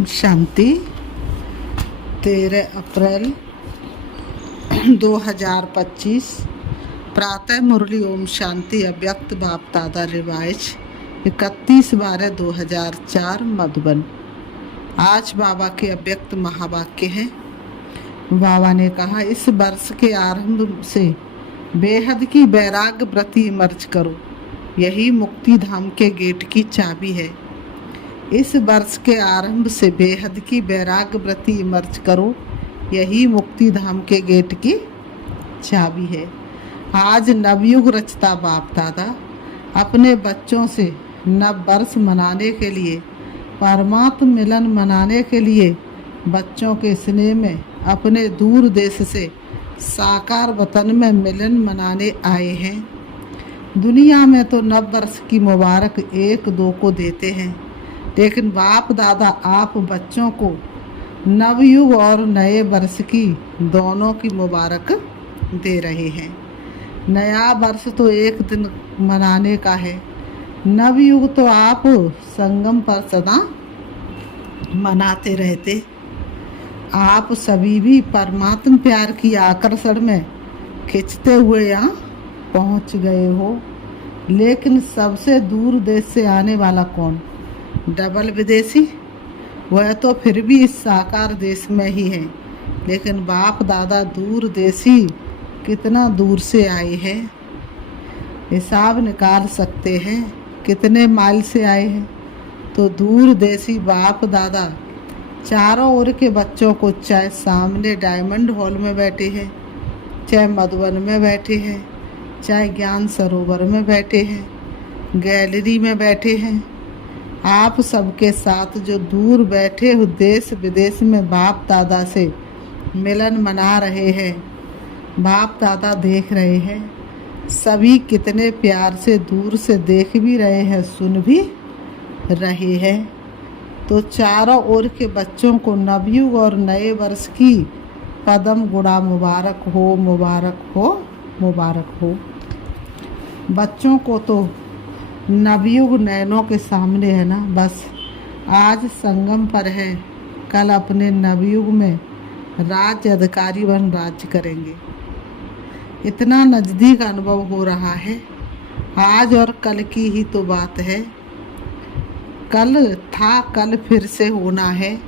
ओम शांति। 13 अप्रैल 2025 प्रातः मुरली ओम शांति अव्यक्त बाप दादा रिवाइज 31/12/2004 मधुबन। आज बाबा के अव्यक्त महावाक्य हैं। बाबा ने कहा, इस वर्ष के आरंभ से बेहद की वैराग्य व्रति इमर्ज करो, यही मुक्ति धाम के गेट की चाबी है। इस वर्ष के आरंभ से बेहद की वैराग्य व्रति इमर्ज करो, यही मुक्ति धाम के गेट की चाबी है। आज नवयुग रचता बाप दादा अपने बच्चों से नव वर्ष मनाने के लिए, परमात्म मिलन मनाने के लिए बच्चों के स्नेह में अपने दूर देश से साकार वतन में मिलन मनाने आए हैं। दुनिया में तो नव वर्ष की मुबारक 1-2 को देते हैं, लेकिन बाप दादा आप बच्चों को नवयुग और नए वर्ष की दोनों की मुबारक दे रहे हैं। नया वर्ष तो एक दिन मनाने का है, नवयुग तो आप संगम पर सदा मनाते रहते। आप सभी भी परमात्म प्यार की आकर्षण में खिंचते हुए यहाँ पहुँच गए हो, लेकिन सबसे दूर देश से आने वाला कौन? डबल विदेशी। वह तो फिर भी इस साकार देश में ही है, लेकिन बाप दादा दूर देशी कितना दूर से आए हैं, हिसाब निकाल सकते हैं कितने माइल से आए हैं। तो दूर देशी बाप दादा चारों ओर के बच्चों को, चाहे सामने डायमंड हॉल में बैठे हैं, चाहे मधुबन में बैठे हैं, चाहे ज्ञान सरोवर में बैठे हैं, गैलरी में बैठे हैं, आप सबके साथ जो दूर बैठे हो देश विदेश में बाप दादा से मिलन मना रहे हैं, बाप दादा देख रहे हैं। सभी कितने प्यार से दूर से देख भी रहे हैं, सुन भी रहे हैं। तो चारों ओर के बच्चों को नवयुग और नए वर्ष की कदम गुड़ा मुबारक हो, मुबारक हो, मुबारक हो। बच्चों को तो नवयुग नैनों के सामने है ना, बस आज संगम पर है, कल अपने नवयुग में राज्य अधिकारी बन राज्य करेंगे। इतना नज़दीक अनुभव हो रहा है। आज और कल की ही तो बात है। कल था, कल फिर से होना है।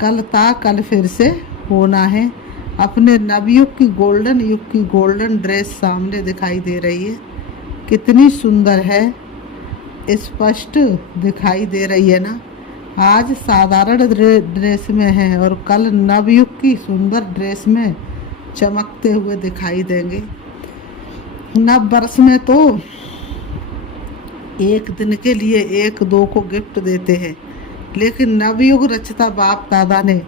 कल था, कल फिर से होना है। अपने नवयुग की गोल्डन युग की गोल्डन ड्रेस सामने दिखाई दे रही है, कितनी सुंदर है, स्पष्ट दिखाई दे रही है ना। आज साधारण ड्रेस में है और कल नवयुग की सुंदर ड्रेस में चमकते हुए दिखाई देंगे। नव वर्ष में तो एक दिन के लिए 1-2 को गिफ्ट देते हैं, लेकिन नवयुग रचता बाप दादा ने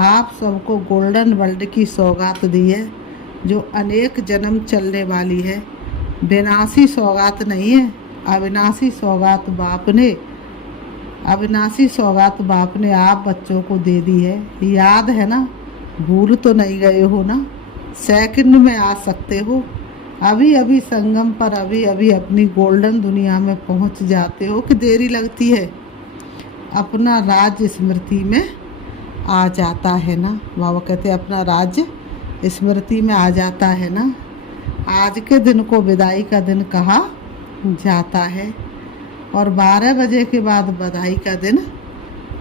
आप सबको गोल्डन वर्ल्ड की सौगात दी है, जो अनेक जन्म चलने वाली है। विनाशी सौगात नहीं है, अविनाशी सौगात बाप ने, अविनाशी सौगात बाप ने आप बच्चों को दे दी है। याद है ना? भूल तो नहीं गए हो ना? सेकंड में आ सकते हो। अभी अभी संगम पर अभी अभी अपनी गोल्डन दुनिया में पहुंच जाते हो कि देरी लगती है? अपना राज्य स्मृति में आ जाता है ना। बाबा कहते हैं अपना राज्य स्मृति में आ जाता है ना। आज के दिन को विदाई का दिन कहा जाता है और 12 बजे के बाद बधाई का दिन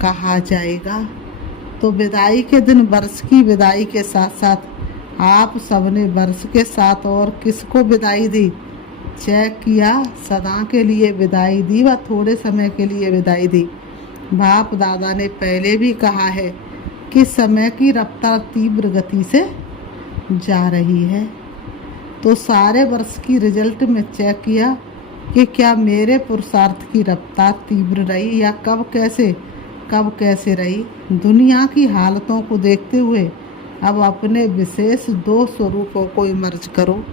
कहा जाएगा। तो विदाई के दिन, वर्ष की विदाई के साथ साथ आप सबने वर्ष के साथ और किसको विदाई दी? चेक किया? सदा के लिए विदाई दी व थोड़े समय के लिए विदाई दी? बाप दादा ने पहले भी कहा है कि समय की रफ्तार तीव्र गति से जा रही है। तो सारे वर्ष की रिजल्ट में चेक किया कि क्या मेरे पुरुषार्थ की रफ्तार तीव्र रही या कब कैसे रही। दुनिया की हालतों को देखते हुए अब अपने विशेष 2 स्वरूपों को इमर्ज करो।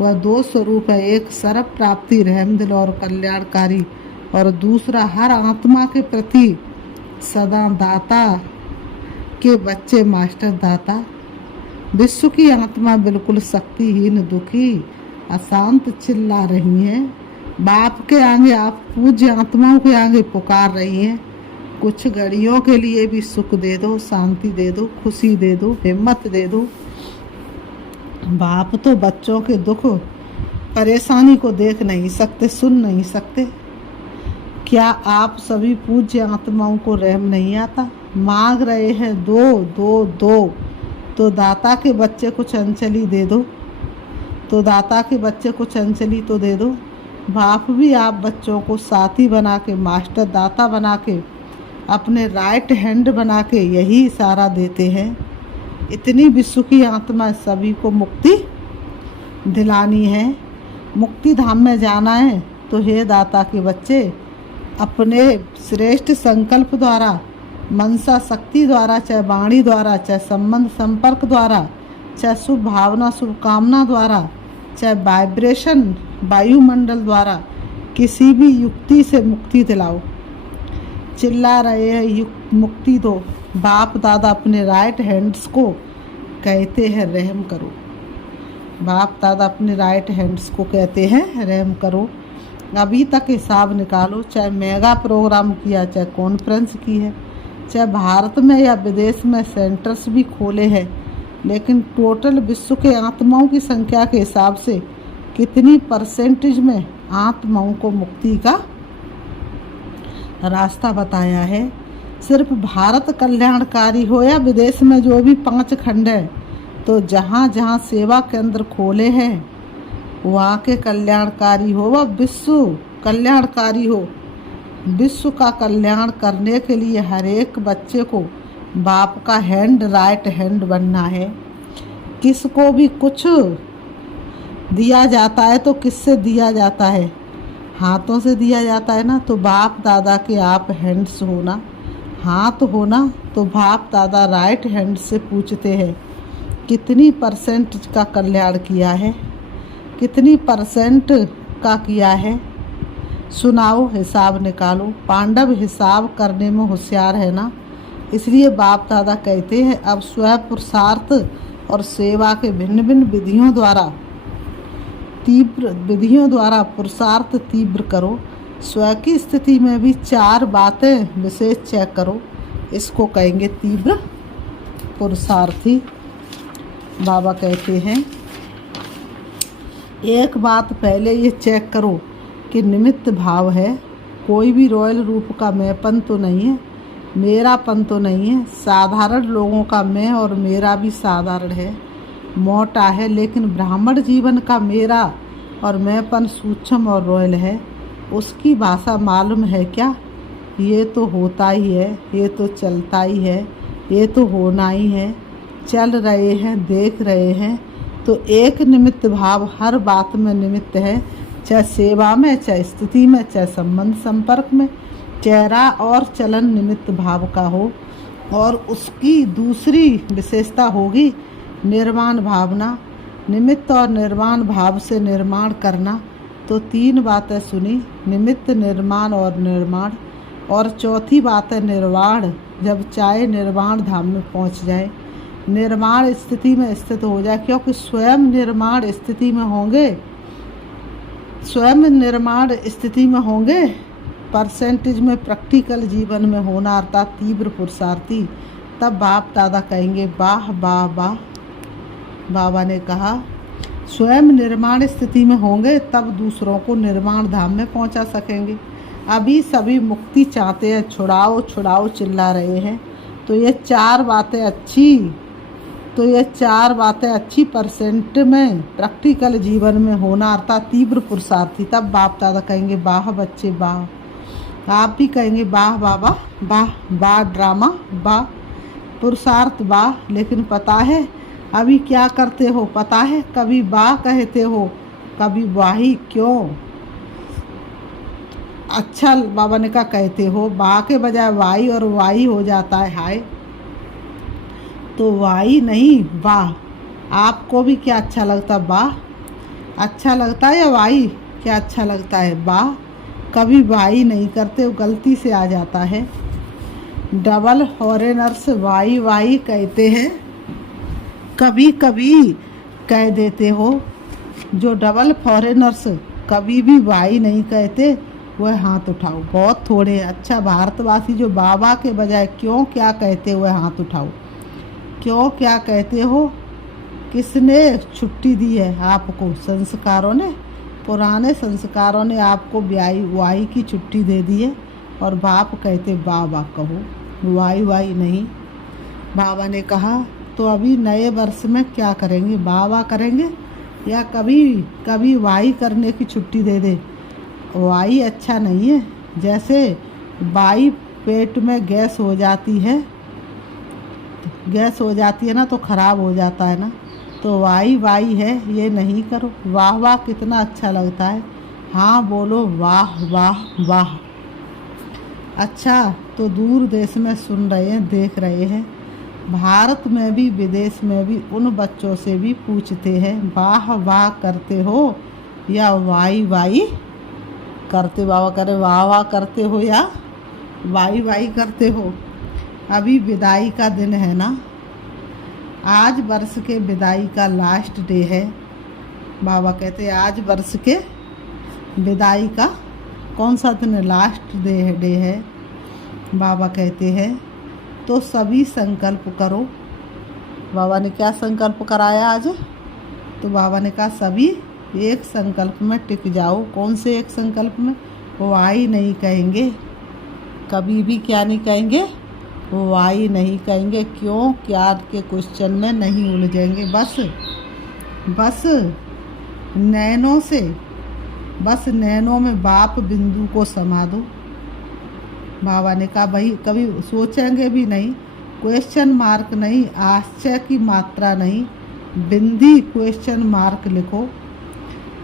वह 2 स्वरूप है, एक सर्व प्राप्ति रहमदिल और कल्याणकारी, और दूसरा हर आत्मा के प्रति सदा दाता के बच्चे मास्टर दाता। विश्व की आत्मा बिल्कुल शक्तिहीन, दुखी, अशांत चिल्ला रही हैं। बाप के आगे, आप पूज्य आत्माओं के आगे पुकार रही हैं, कुछ घड़ियों के लिए भी सुख दे दो, शांति दे दो, खुशी दे दो, हिम्मत दे दो। बाप तो बच्चों के दुख परेशानी को देख नहीं सकते, सुन नहीं सकते। क्या आप सभी पूज्य आत्माओं को रहम नहीं आता? मांग रहे हैं दो दो दो, तो दाता के बच्चे को चंचली दे दो, तो दाता के बच्चे को चंचली तो दे दो। बाप भी आप बच्चों को साथी बना के, मास्टर दाता बना के, अपने राइट हैंड बना के यही इशारा देते हैं। इतनी विश्व की आत्मा सभी को मुक्ति दिलानी है, मुक्ति धाम में जाना है। तो हे दाता के बच्चे, अपने श्रेष्ठ संकल्प द्वारा, मनसा शक्ति द्वारा, चाहे वाणी द्वारा, चाहे संबंध संपर्क द्वारा, चाहे शुभ भावना शुभकामना द्वारा, चाहे वाइब्रेशन वायुमंडल द्वारा, किसी भी युक्ति से मुक्ति दिलाओ। चिल्ला रहे हैं मुक्ति दो। बाप दादा अपने राइट हैंड्स को कहते हैं रहम करो। बाप दादा अपने राइट हैंड्स को कहते हैं रहम करो। अभी तक हिसाब निकालो, चाहे मेगा प्रोग्राम किया, चाहे कॉन्फ्रेंस की है, चाहे भारत में या विदेश में सेंटर्स भी खोले हैं, लेकिन टोटल विश्व के आत्माओं की संख्या के हिसाब से कितनी परसेंटेज में आत्माओं को मुक्ति का रास्ता बताया है। सिर्फ भारत कल्याणकारी हो या विदेश में जो भी 5 खंड है, तो जहाँ जहाँ सेवा केंद्र खोले हैं वहाँ के कल्याणकारी हो, वह विश्व कल्याणकारी हो। विश्व का कल्याण करने के लिए हर एक बच्चे को बाप का हैंड, राइट हैंड बनना है। किसको भी कुछ दिया जाता है तो किससे दिया जाता है? हाथों से दिया जाता है ना। तो बाप दादा के आप हैंड्स होना, हाथ होना। तो बाप दादा राइट हैंड से पूछते हैं कितनी परसेंट का कल्याण किया है, कितनी परसेंट का किया है, सुनाओ, हिसाब निकालो। पांडव हिसाब करने में होशियार है ना, इसलिए बाप दादा कहते हैं अब स्वयं पुरुषार्थ और सेवा के भिन्न भिन्न विधियों द्वारा पुरुषार्थ तीव्र करो। स्वयं की स्थिति में भी 4 बातें विशेष चेक करो, इसको कहेंगे तीव्र पुरुषार्थी। बाबा कहते हैं एक बात पहले ये चेक करो कि निमित्त भाव है, कोई भी रॉयल रूप का मैंपन तो नहीं है, मेरापन तो नहीं है। साधारण लोगों का मैं और मेरा भी साधारण है, मोटा है, लेकिन ब्राह्मण जीवन का मेरा और मैंपन सूक्ष्म और रॉयल है। उसकी भाषा मालूम है क्या? ये तो होता ही है, ये तो चलता ही है, ये तो होना ही है। चल रहे हैं, देख रहे हैं। तो एक निमित्त भाव हर बात में निमित्त है, चाहे सेवा में, चाहे स्थिति में, चाहे संबंध संपर्क में। चेहरा और चलन निमित्त भाव का हो। और उसकी दूसरी विशेषता होगी निर्माण भावना, निमित्त और निर्माण भाव से निर्माण करना। तो 3 बातें सुनी, निमित्त, निर्माण और निर्माण। और चौथी बात है निर्वाण, जब चाहे निर्वाण धाम में पहुंच जाए, निर्माण स्थिति में स्थित हो जाए। क्योंकि स्वयं निर्माण स्थिति में होंगे, स्वयं निर्माण स्थिति में होंगे, परसेंटेज में प्रैक्टिकल जीवन में होना अर्थात तीव्र पुरुषार्थी। तब बाप दादा कहेंगे वाह वाह वाह। बाबा ने कहा स्वयं निर्माण स्थिति में होंगे तब दूसरों को निर्माण धाम में पहुंचा सकेंगे। अभी सभी मुक्ति चाहते हैं, छुड़ाओ छुड़ाओ चिल्ला रहे हैं। तो ये 4 बातें अच्छी परसेंट में प्रैक्टिकल जीवन में होना अर्थात तीव्र पुरुषार्थी। तब बाप दादा कहेंगे वाह बच्चे वाह। आप भी कहेंगे वाह बाबा वाह वाह, ड्रामा वाह, पुरुषार्थ वाह। लेकिन पता है अभी क्या करते हो? पता है कभी वाह कहते हो, कभी वाही। क्यों? अच्छा बाबा ने कहा कहते हो, वाह के बजाय वाई और वाई हो जाता है हाय। तो वाई नहीं वाह। आपको भी क्या अच्छा लगता? वाह अच्छा लगता है या वाई क्या अच्छा लगता है? वाह। कभी वाई नहीं करते, गलती से आ जाता है। डबल फॉरेनर्स वाई वाई कहते हैं, कभी कभी कह देते हो। जो डबल फॉरेनर्स कभी भी वाई नहीं कहते वह हाथ उठाओ। बहुत थोड़े अच्छा भारतवासी जो बाबा के बजाय क्यों क्या कहते हुए हाथ उठाओ। क्यों क्या कहते हो? किसने छुट्टी दी है आपको? संस्कारों ने, पुराने संस्कारों ने आपको वाई की छुट्टी दे दी है और बाप कहते बाबा कहो, वाई नहीं। बाबा ने कहा तो अभी नए वर्ष में क्या करेंगे? बाबा करेंगे या कभी वाई करने की छुट्टी दे दे? वाई अच्छा नहीं है। जैसे वाई पेट में गैस हो जाती है ना तो ख़राब हो जाता है ना, तो वाई है, ये नहीं करो। वाह वाह कितना अच्छा लगता है। हाँ बोलो वाह वाह वाह। अच्छा तो दूर देश में सुन रहे हैं, देख रहे हैं, भारत में भी विदेश में भी उन बच्चों से भी पूछते हैं वाह वाह करते हो या वाई करते? बाबा करे वाह वाह करते हो या वाई करते हो? अभी विदाई का दिन है ना, आज वर्ष के विदाई का लास्ट डे है। बाबा कहते आज वर्ष के विदाई का कौन सा दिन? लास्ट डे है। बाबा कहते हैं तो सभी संकल्प करो। बाबा ने क्या संकल्प कराया आज? तो बाबा ने कहा सभी एक संकल्प में टिक जाओ। कौन से एक संकल्प में? वाई नहीं कहेंगे, कभी भी क्या नहीं कहेंगे? वाई नहीं कहेंगे। क्यों क्या के क्वेश्चन में नहीं उलझेंगे। बस नैनों में बाप बिंदु को समा दो। बाबा ने कहा भाई कभी सोचेंगे भी नहीं, क्वेश्चन मार्क नहीं, आश्चर्य की मात्रा नहीं, बिंदी क्वेश्चन मार्क लिखो।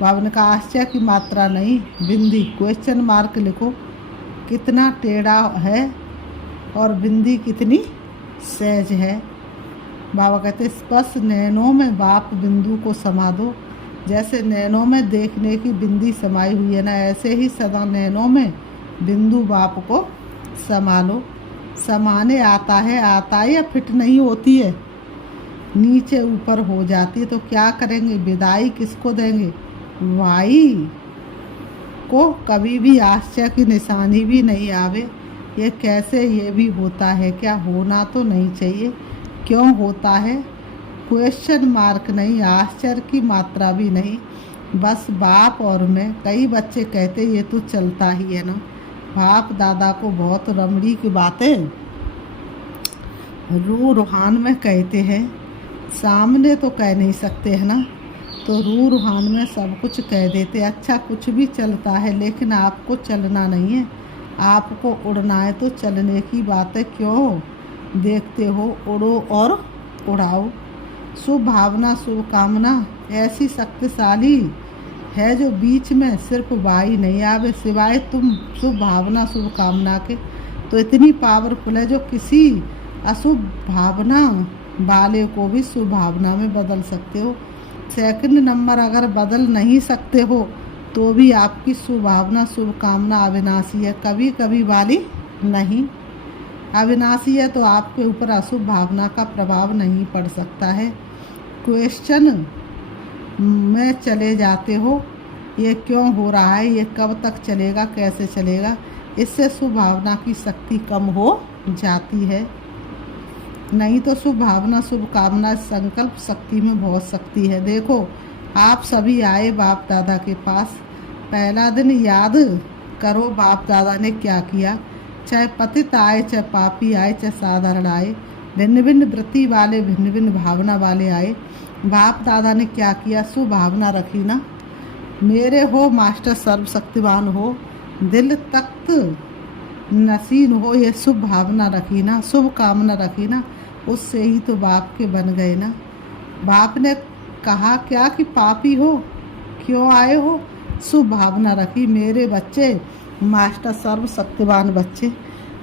बाबा ने कहा आश्चर्य की मात्रा नहीं, बिंदी क्वेश्चन मार्क लिखो। कितना टेढ़ा है और बिंदी कितनी सहज है। बाबा कहते स्पष्ट नैनों में बाप बिंदु को समा दो। जैसे नैनों में देखने की बिंदी समाई हुई है ना, ऐसे ही सदा नैनों में बिंदु बाप को समा लो। समाने आता है या फिट नहीं होती है, नीचे ऊपर हो जाती है। तो क्या करेंगे? विदाई किसको देंगे? वाई को। कभी भी आश्चर्य की निशानी भी नहीं आवे। ये कैसे? ये भी होता है क्या? होना तो नहीं चाहिए। क्यों होता है? क्वेश्चन मार्क नहीं, आश्चर्य की मात्रा भी नहीं, बस बाप और मैं। कई बच्चे कहते ये तो चलता ही है ना। बाप दादा को बहुत रमड़ी की बातें रूहान में कहते हैं, सामने तो कह नहीं सकते है ना, तो रूहान में सब कुछ कह देते। अच्छा कुछ भी चलता है लेकिन आपको चलना नहीं है, आपको उड़ना है। तो चलने की बातें क्यों देखते हो? उड़ो और उड़ाओ। शुभ भावना शुभ कामना ऐसी शक्तिशाली है जो बीच में सिर्फ वाई नहीं आवे सिवाय तुम शुभ भावना शुभ कामना के। तो इतनी पावरफुल है जो किसी अशुभ भावना वाले को भी शुभ भावना में बदल सकते हो। सेकंड नंबर अगर बदल नहीं सकते हो तो भी आपकी शुभ भावना शुभ कामना अविनाशी है, कभी कभी वाली नहीं। अविनाशी है तो आपके ऊपर अशुभ भावना का प्रभाव नहीं पड़ सकता है। क्वेश्चन में चले जाते हो, ये क्यों हो रहा है, ये कब तक चलेगा, कैसे चलेगा, इससे शुभ भावना की शक्ति कम हो जाती है। नहीं तो शुभ भावना शुभ कामना संकल्प शक्ति में बहुत शक्ति है। देखो आप सभी आए बाप दादा के पास, पहला दिन याद करो बाप दादा ने क्या किया। चाहे पतित आए, चाहे पापी आए, चाहे साधारण आए, भिन्न भिन्न वृत्ति वाले, भिन्न भिन्न भावना वाले आए, बाप दादा ने क्या किया? शुभ भावना रखी ना, मेरे हो मास्टर सर्वशक्तिमान हो, दिल तख्त नसीन हो, ये शुभ भावना रखी ना, शुभ कामना रखी ना, उससे ही तो बाप के बन गए ना। बाप ने कहा क्या कि पापी हो, क्यों आए हो? शुभ भावना रखी। मेरे बच्चे मास्टर सर्वशक्तिमान बच्चे,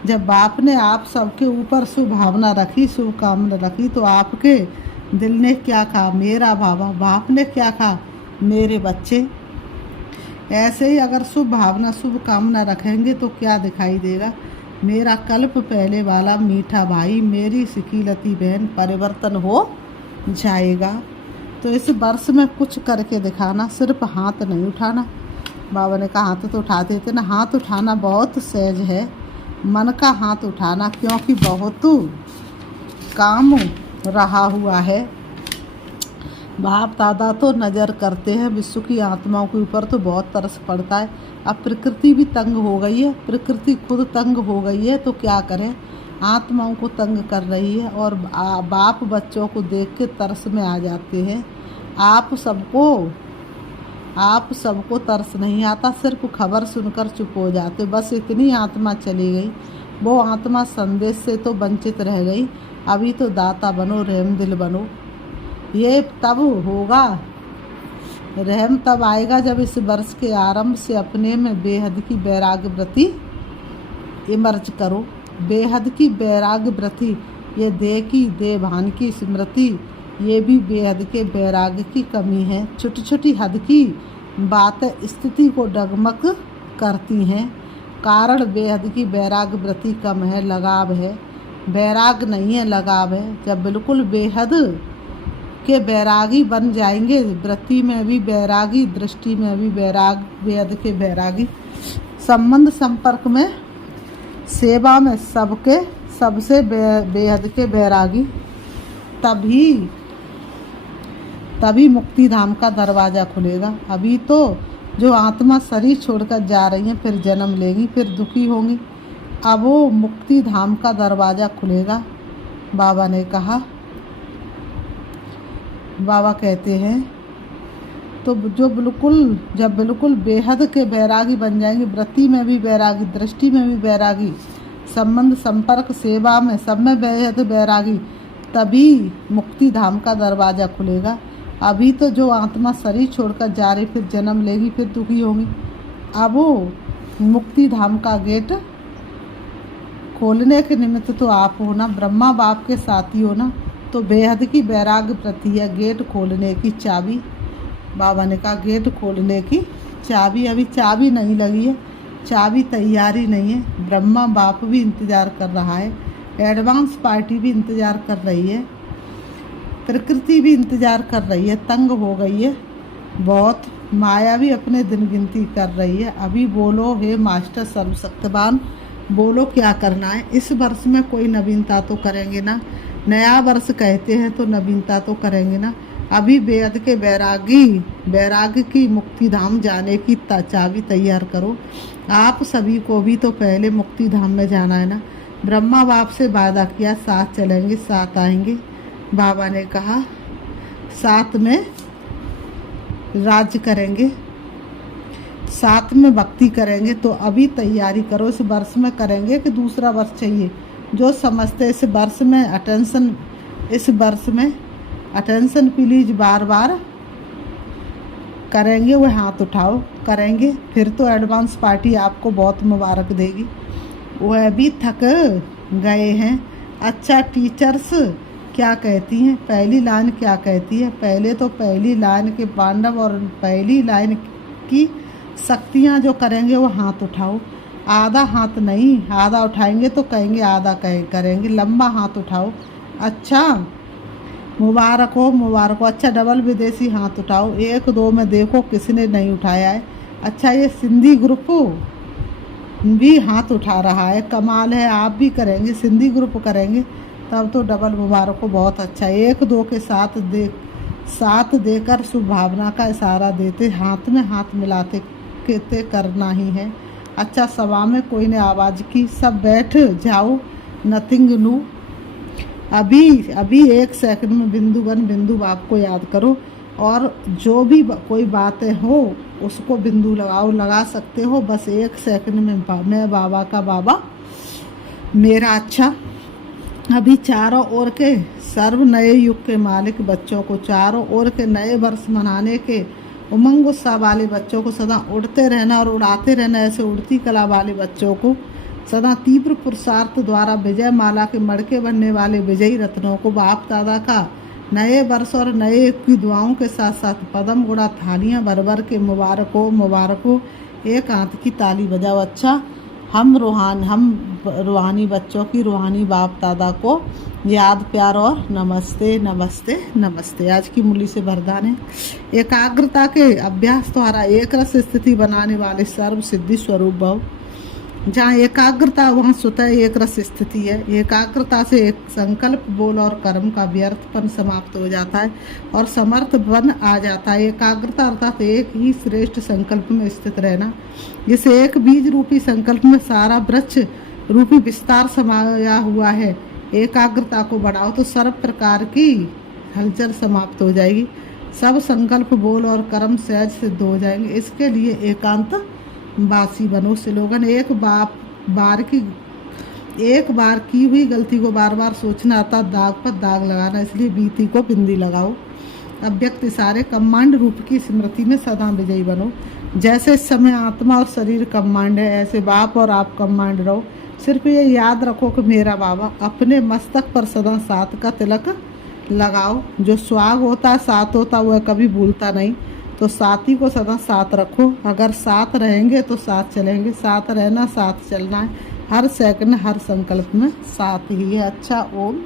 जब बाप ने आप सबके ऊपर शुभ भावना रखी, शुभ कामना रखी, तो आपके दिल ने क्या कहा? मेरा बाबा। बाप ने क्या कहा? मेरे बच्चे। ऐसे ही अगर शुभ भावना शुभ कामना रखेंगे तो क्या दिखाई देगा? मेरा कल्प पहले वाला मीठा भाई, मेरी सिकीलती बहन परिवर्तन हो जाएगा। तो इस वर्ष में कुछ करके दिखाना, सिर्फ हाथ नहीं उठाना। बाबा ने कहा हाथ तो उठाते थे ना। हाथ उठाना बहुत सहज है, मन का हाथ उठाना, क्योंकि बहुत काम रहा हुआ है। बाप दादा तो नज़र करते हैं, विश्व की आत्माओं के ऊपर तो बहुत तरस पड़ता है। अब प्रकृति भी तंग हो गई है, प्रकृति खुद तंग हो गई है, तो क्या करें, आत्माओं को तंग कर रही है। और बाप बच्चों को देख के तरस में आ जाते हैं। आप सबको तरस नहीं आता, सिर्फ खबर सुनकर चुप हो जाते। बस इतनी आत्मा चली गई, वो आत्मा संदेश से तो वंचित रह गई। अभी तो दाता बनो, रहम दिल बनो। ये तब होगा, रहम तब आएगा जब इस वर्ष के आरंभ से अपने में बेहद की वैराग्य वृत्ति इमर्ज करो। बेहद की वैराग्य वृत्ति, ये देह की देह भान की स्मृति, ये भी बेहद के वैराग्य की कमी है। छोटी छोटी हद की बातें स्थिति को डगमग करती हैं। कारण बेहद की वैराग्य वृत्ति कम है, लगाव है। वैराग नहीं है, लगाव है। जब बिल्कुल बेहद के बैरागी बन जाएंगे, वृत्ति में भी बैरागी, दृष्टि में भी बैराग, बेहद के बैरागी, संबंध संपर्क में, सेवा में सबसे बेहद के बैरागी, तभी मुक्ति धाम का दरवाज़ा खुलेगा। अभी तो जो आत्मा शरीर छोड़कर जा रही हैं, फिर जन्म लेगी, फिर दुखी होंगी। अब वो मुक्ति धाम का दरवाज़ा खुलेगा। बाबा ने कहा, बाबा कहते हैं तो जब बिल्कुल बेहद के बैरागी बन जाएंगे, वृत्ति में भी बैरागी, दृष्टि में भी बैरागी, संबंध संपर्क सेवा में सब में बेहद बैरागी, तभी मुक्ति धाम का दरवाज़ा खुलेगा। अभी तो जो आत्मा शरीर छोड़कर जा रही, फिर जन्म लेगी, फिर दुखी होगी। अब वो मुक्ति धाम का गेट खोलने के निमित्त तो आप हो ना, ब्रह्मा बाप के साथी हो ना, तो बेहद की वैराग्य प्रति है गेट खोलने की चाबी। बाबा ने कहा गेट खोलने की चाबी, अभी चाबी नहीं लगी है, चाबी तैयारी नहीं है। ब्रह्मा बाप भी इंतज़ार कर रहा है, एडवांस पार्टी भी इंतज़ार कर रही है, प्रकृति भी इंतज़ार कर रही है, तंग हो गई है बहुत। माया भी अपने दिन गिनती कर रही है। अभी बोलो हे मास्टर सर्वशक्तिवान, बोलो क्या करना है। इस वर्ष में कोई नवीनता तो करेंगे ना, नया वर्ष कहते हैं तो नवीनता तो करेंगे ना। अभी बेहद के बैरागी की मुक्ति धाम जाने की चाबी तैयार करो। आप सभी को भी तो पहले मुक्ति धाम में जाना है ना। ब्रह्मा बाप से वादा किया, साथ चलेंगे, साथ आएंगे। बाबा ने कहा साथ में राज्य करेंगे, साथ में भक्ति करेंगे। तो अभी तैयारी करो, इस वर्ष में करेंगे कि दूसरा वर्ष चाहिए। जो समझते इस वर्ष में अटेंशन प्लीज बार बार करेंगे, वो हाथ उठाओ, करेंगे। फिर तो एडवांस पार्टी आपको बहुत मुबारक देगी। वह भी थक गए हैं। अच्छा, टीचर्स क्या कहती हैं, पहली लाइन क्या कहती है? पहले तो पहली लाइन के पांडव और पहली लाइन की शक्तियाँ जो करेंगे वो हाथ उठाओ। आधा हाथ नहीं, आधा उठाएंगे तो कहेंगे आधा करेंगे, लंबा हाथ उठाओ। अच्छा, मुबारक हो, मुबारक हो। अच्छा, डबल विदेशी हाथ उठाओ। 1 2 में देखो किसने नहीं उठाया है। अच्छा, ये सिंधी ग्रुप भी हाथ उठा रहा है, कमाल है। आप भी करेंगे, सिंधी ग्रुप करेंगे, तब तो डबल मुबारक हो, बहुत अच्छा। 1 2 के साथ देकर शुभ भावना का इशारा देते, हाथ में हाथ मिलाते कहते करना ही है। अच्छा, सभा में कोई ने आवाज़ की, सब बैठ जाओ, नथिंग न्यू। अभी 1 सेकंड में बिंदु बन बिंदु बाप को याद करो, और जो भी कोई बातें हो उसको बिंदु लगाओ, लगा सकते हो। बस 1 सेकंड में मैं बाबा का बाबा मेरा अच्छा। अभी चारों ओर के सर्व नए युग के मालिक बच्चों को, चारों ओर के नए वर्ष मनाने के उमंग उत्साह वाले बच्चों को सदा उड़ते रहना और उड़ाते रहना, ऐसे उड़ती कला वाले बच्चों को सदा तीव्र पुरुषार्थ द्वारा विजय माला के मड़के बनने वाले विजयी रत्नों को बाप दादा का नए वर्ष और नए युग की दुआओं के साथ साथ पदम गुड़ा थालियाँ भर भर के मुबारक हो, मुबारक हो। 1 हाथ की ताली बजाओ। अच्छा, हम रूहानी बच्चों की रूहानी बाप दादा को याद, प्यार और नमस्ते नमस्ते नमस्ते। आज की मूली से वरदान है, एकाग्रता के अभ्यास द्वारा एक रस स्थिति बनाने वाले सर्व सिद्धि स्वरूप भव। जहाँ एकाग्रता वहाँ स्वतः एक रस स्थिति है। एकाग्रता से एक संकल्प, बोल और कर्म का व्यर्थपन समाप्त हो जाता है और समर्थ बन आ जाता है। एकाग्रता अर्थात एक ही श्रेष्ठ संकल्प में स्थित रहना, जिसे एक बीज रूपी संकल्प में सारा वृक्ष रूपी विस्तार समाया हुआ है। एकाग्रता को बढ़ाओ तो सर्व प्रकार की हलचल समाप्त हो जाएगी, सब संकल्प, बोल और कर्म सहज सिद्ध हो जाएंगे। इसके लिए एकांत वासी बनो। स्लोगन, एक बार की हुई गलती को बार बार सोचना अर्थात दाग पर दाग लगाना, इसलिए बीती को बिंदी लगाओ। अव्यक्त इशारे कमांड रूप की स्मृति में सदा विजयी बनो। जैसे इस समय आत्मा और शरीर कमांड है, ऐसे बाप और आप कमांड रहो। सिर्फ ये याद रखो कि मेरा बाबा अपने मस्तक पर सदा साथ का तिलक लगाओ। जो सुहाग होता है, साथ होता है, वह कभी भूलता नहीं। तो साथी को सदा साथ रखो। अगर साथ रहेंगे तो साथ चलेंगे। साथ रहना, साथ चलना है। हर सेकंड, हर संकल्प में साथ ही है। अच्छा, ओम।